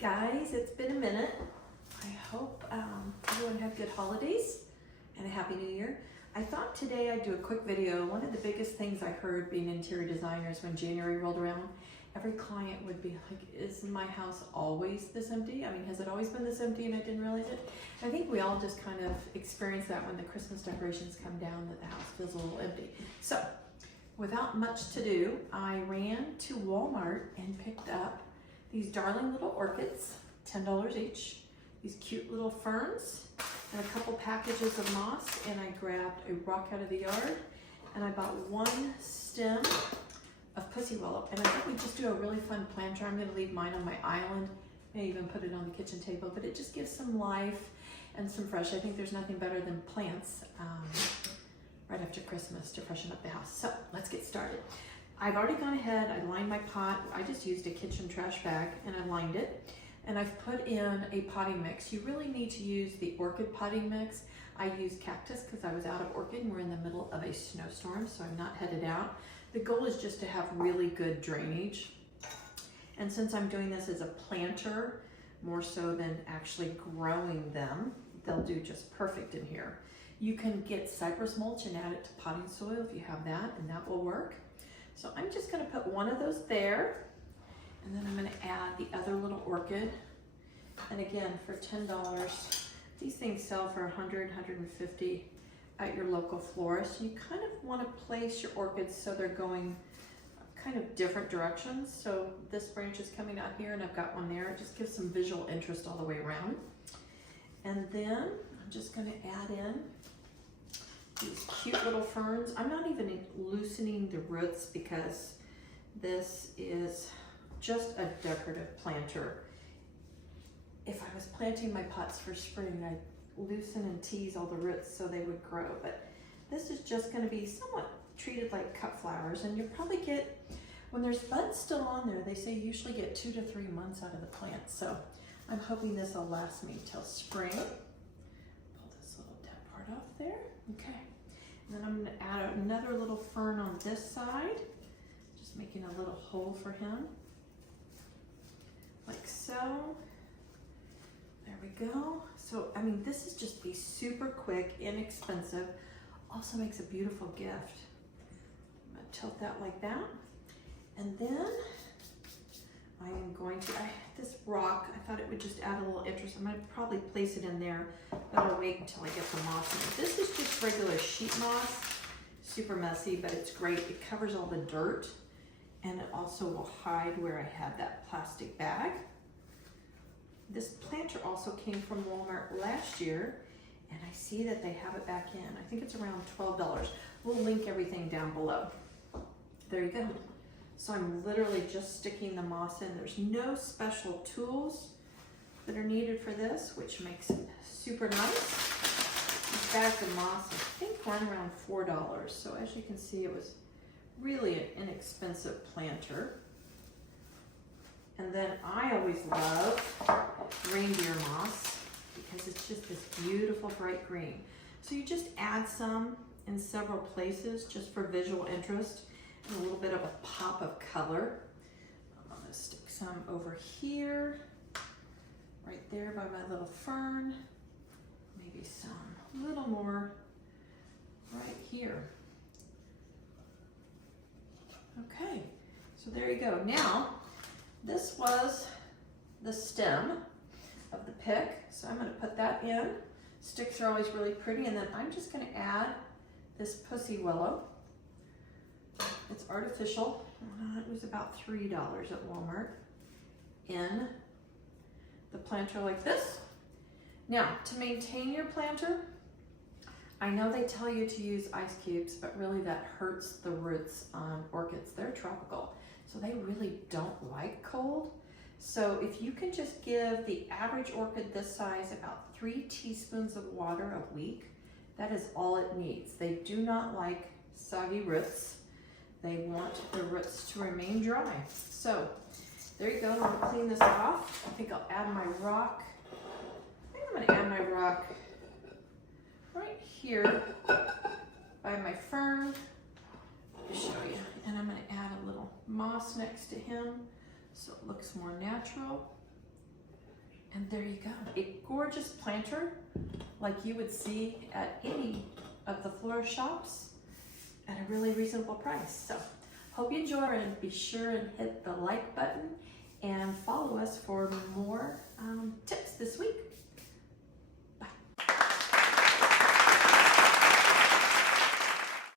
Guys, it's been a minute. I hope everyone had good holidays and a happy new year. I thought today I'd do a quick video. One of the biggest things I heard being interior designers when January rolled around, every client would be like, is my house always this empty? I mean, has it always been this empty and I didn't realize it? I think we all just kind of experience that when the Christmas decorations come down, that the house feels a little empty. So without much to do, I ran to Walmart and picked up these darling little orchids, $10 each, these cute little ferns, and a couple packages of moss, and I grabbed a rock out of the yard, and I bought one stem of pussy willow, and I thought we'd just do a really fun planter. I'm gonna leave mine on my island, may even put it on the kitchen table, but it just gives some life and some fresh. I think there's nothing better than plants right after Christmas to freshen up the house. So let's get started. I've already gone ahead, I lined my pot. I just used a kitchen trash bag and I lined it. And I've put in a potting mix. You really need to use the orchid potting mix. I used cactus because I was out of orchid and we're in the middle of a snowstorm, so I'm not headed out. The goal is just to have really good drainage. And since I'm doing this as a planter, more so than actually growing them, they'll do just perfect in here. You can get cypress mulch and add it to potting soil if you have that, and that will work. So I'm just gonna put one of those there, and then I'm gonna add the other little orchid. And again, for $10, these things sell for $100, $150 at your local florist. You kind of wanna place your orchids so they're going kind of different directions. So this branch is coming out here and I've got one there. It just gives some visual interest all the way around. And then I'm just gonna add in these cute little ferns. I'm not even loosening the roots because this is just a decorative planter. If I was planting my pots for spring, I'd loosen and tease all the roots so they would grow. But this is just gonna be somewhat treated like cut flowers, and you'll probably get, when there's buds still on there, they say you usually get 2 to 3 months out of the plant. So I'm hoping this will last me till spring. Pull this little dead part off there, okay. And then I'm gonna add another little fern on this side, just making a little hole for him, like so. There we go. So, I mean, this is just be super quick, inexpensive, also makes a beautiful gift. I'm gonna tilt that like that. And then I am going to, this rock, I thought it would just add a little interest. I'm gonna probably place it in there, but I'll wait until I get the moss in it. This is just regular sheet moss, super messy, but it's great. It covers all the dirt, and it also will hide where I had that plastic bag. This planter also came from Walmart last year, and I see that they have it back in. I think it's around $12. We'll link everything down below. There you go. So I'm literally just sticking the moss in. There's no special tools that are needed for this, which makes it super nice. These bags of moss, I think, run around $4. So as you can see, it was really an inexpensive planter. And then I always love reindeer moss because it's just this beautiful bright green. So you just add some in several places just for visual interest and a little bit of a pop of color. I'm gonna stick some over here, right there by my little fern. Maybe some, a little more right here. Okay, so there you go. Now, this was the stem of the pick, so I'm gonna put that in. Sticks are always really pretty, and then I'm just gonna add this pussy willow. It's artificial. It was about $3 at Walmart in the planter like this. Now, to maintain your planter, I know they tell you to use ice cubes, but really that hurts the roots on orchids. They're tropical, so they really don't like cold. So if you can just give the average orchid this size about 3 teaspoons of water a week, that is all it needs. They do not like soggy roots. They want the roots to remain dry. So there you go. I'm gonna clean this off. I think I'll add my rock. I think I'm gonna add my rock right here by my fern. Let me show you. And I'm gonna add a little moss next to him so it looks more natural. And there you go, a gorgeous planter like you would see at any of the florist shops at a really reasonable price. So hope you enjoy, and be sure and hit the like button and follow us for more tips. This